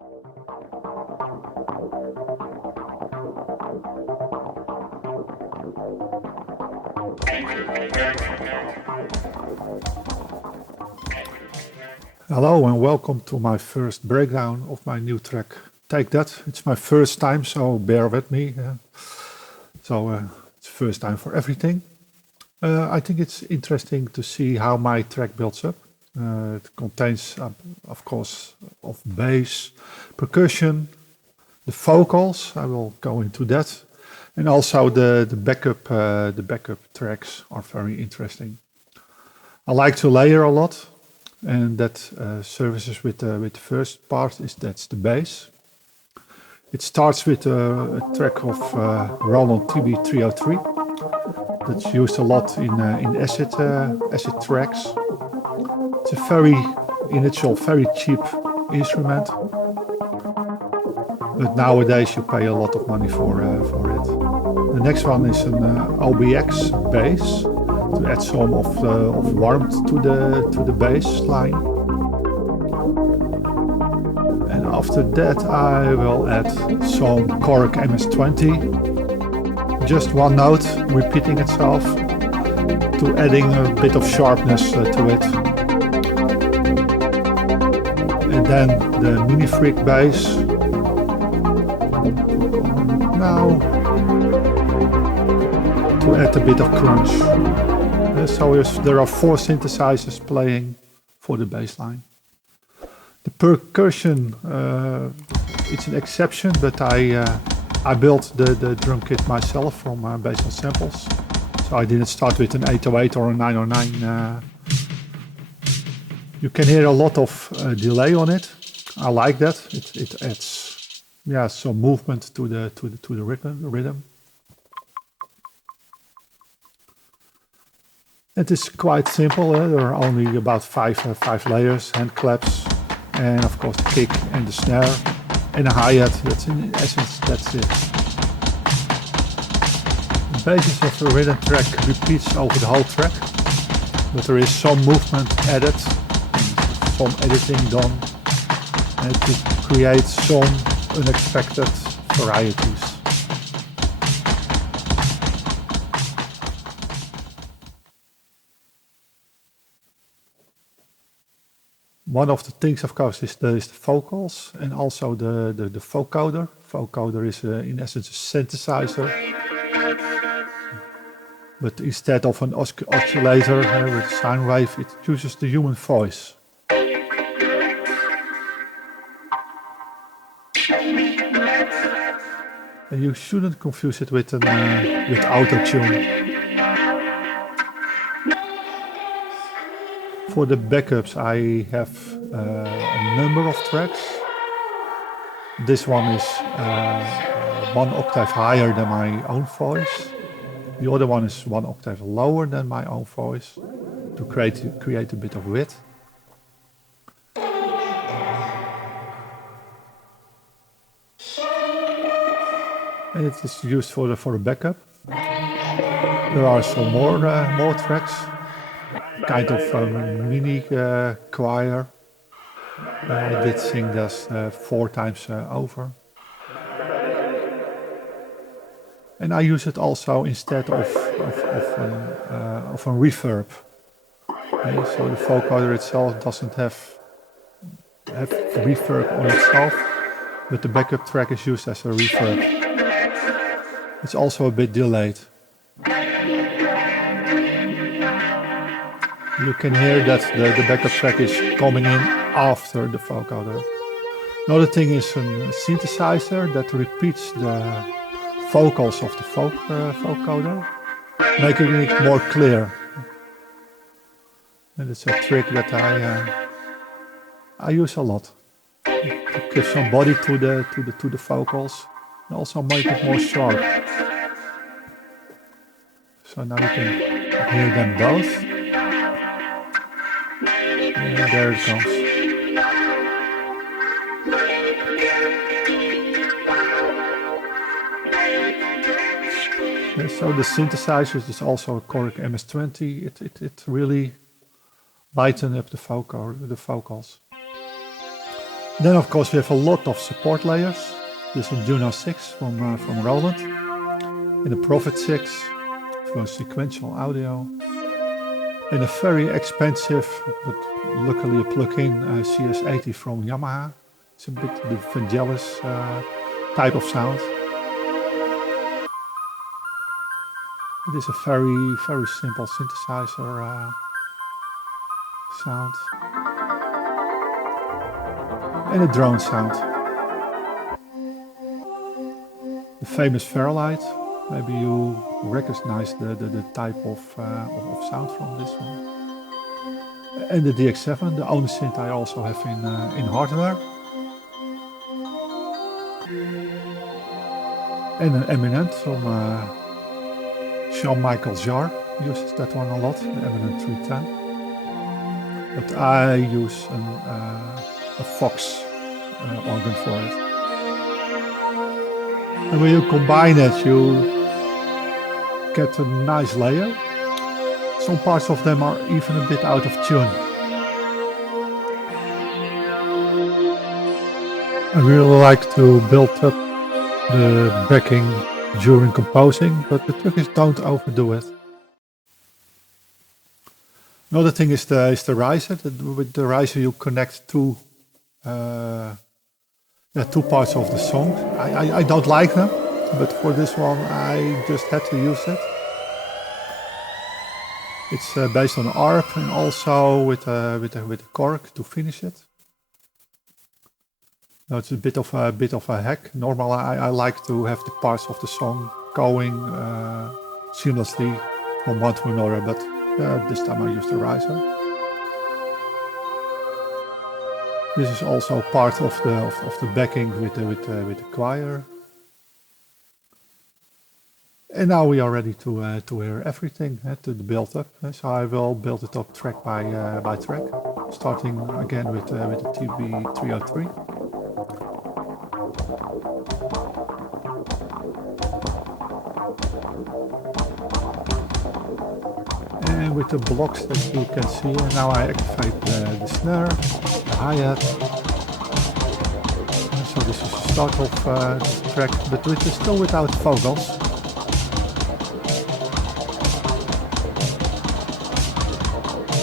Hello and welcome to my first breakdown of my new track, Take That. It's my first time, so bear with me. It's first time for everything. I think it's interesting to see how my track builds up. It contains, of course, of bass, percussion, the vocals. I will go into that, and also the backup tracks are very interesting. I like to layer a lot, and that services with the first part that's the bass. It starts with a track of Roland TB303 that's used a lot in acid tracks. It's a very initial, very cheap instrument, but nowadays you pay a lot of money for it. The next one is an OBX bass to add some of warmth to the bass line. And after that I will add some Korg MS-20. Just one note repeating itself to adding a bit of sharpness to it. And then the Mini Freak bass. Now to add a bit of crunch. So there are 4 synthesizers playing for the bass line. The percussion, it's an exception, but I built the drum kit myself from based on samples. So I didn't start with an 808 or a 909. You can hear a lot of delay on it. I like that. It adds some movement to the rhythm. It is quite simple. There are only about five layers, hand claps, and of course the kick and the snare and a hi-hat. That's in essence, that's it. The basis of the rhythm track repeats over the whole track, but there is some movement added and some editing done, and to create some unexpected varieties. One of the things, of course, is the vocals and also the vocoder. Vocoder is in essence a synthesizer, but instead of an oscillator with a sine wave, it uses the human voice. And you shouldn't confuse it with auto-tune. For the backups I have a number of tracks. This one is 1 octave higher than my own voice. The other one is 1 octave lower than my own voice to create a bit of width. And it is used for the backup. There are some more tracks. Kind of mini choir. I did sing this 4 times over. And I use it also instead of a reverb. So the vocoder itself doesn't have reverb on itself, but the backup track is used as a reverb. It's also a bit delayed. You can hear that the backup track is coming in after the vocoder. Another thing is a synthesizer that repeats the vocals of the vocoder, making it more clear. And it's a trick that I use a lot to give some body to the vocals and also make it more sharp. So now you can hear them both. And there it comes. Yeah, so the synthesizers is also a Korg MS-20. It really lighten up the vocals. Then of course we have a lot of support layers. This is Juno 6 from Roland, and a Prophet 6 for sequential audio, and a very expensive but luckily a plug-in CS80 from Yamaha. It's a bit the Vangelis type of sound. It is a very simple synthesizer sound. And a drone sound. The famous Fairlight. Maybe you recognize the type of sound from this one. And the DX7, the only synth I also have in hardware. And an Eminent from Jean-Michel Jarre uses that one a lot, the Eminent 310. But I use a Fox organ for it. And when you combine it, you get a nice layer. Some parts of them are even a bit out of tune. I really like to build up the backing during composing, but the trick is don't overdo it. Another thing is the riser. With the riser you connect two parts of the song. I don't like them, but for this one I just had to use it. It's based on ARP and also with a cork to finish it. Now it's a bit of a hack. Normally I like to have the parts of the song going seamlessly from one to another, but this time I used the riser. This is also part of the backing with the choir. And now we are ready to hear everything, to the build up. So I will build it up track by track, starting again with the TB303. And with the blocks that you can see, and now I activate the snare, the hi-hat. So this is the start of the track, but still without vocals.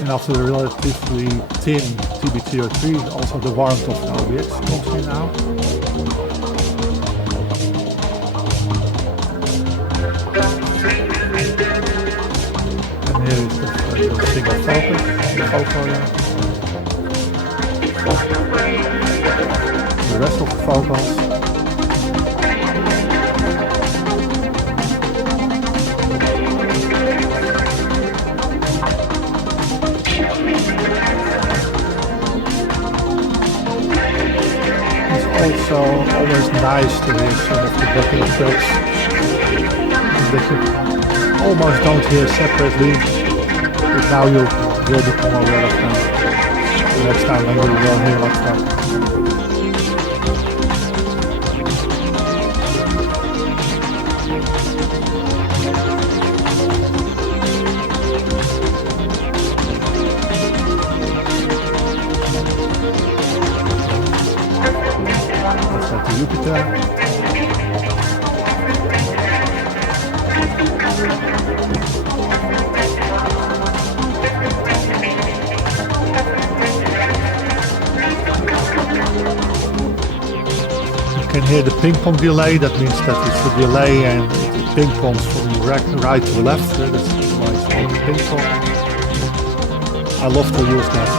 And after the relatively thin TB303, also the warmth of the OBX comes in now. And here is the single focus, the vocal. The rest of the vocals. Also always nice to hear some of the backing tracks that you almost don't hear separately, but now you will become aware of them the next time when you will hear one track. Jupiter. You can hear the ping pong delay. That means that it's a delay and it ping pongs from right to left. That's why it's called ping pong. I love to use that.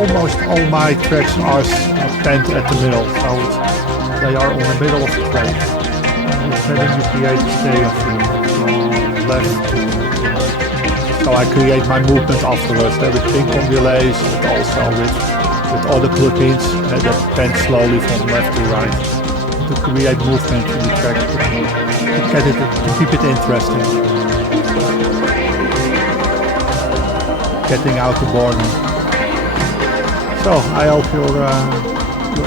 Almost all my tracks are penned at the middle, so they are on the middle of the track. And then you create a stay from left to right. So I create my movement afterwards, with ping pong delays, but also with other plugins that pen slowly from left to right to create movement in the track to keep it interesting. Getting out the boredom. So I hope you're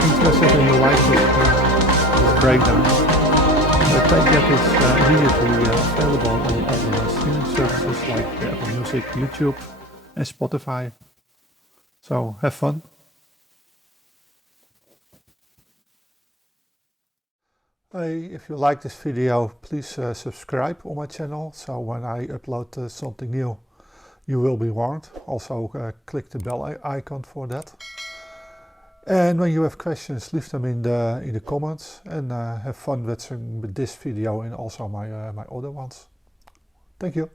interested and you like this breakdown. TakeThat is immediately available on streaming services like Apple Music, YouTube and Spotify. So have fun. Hey, if you like this video, please subscribe on my channel, so when I upload something new, you will be warned. Also click the bell icon for that. And when you have questions, leave them in the comments, and have fun with this video and also my other ones. Thank you.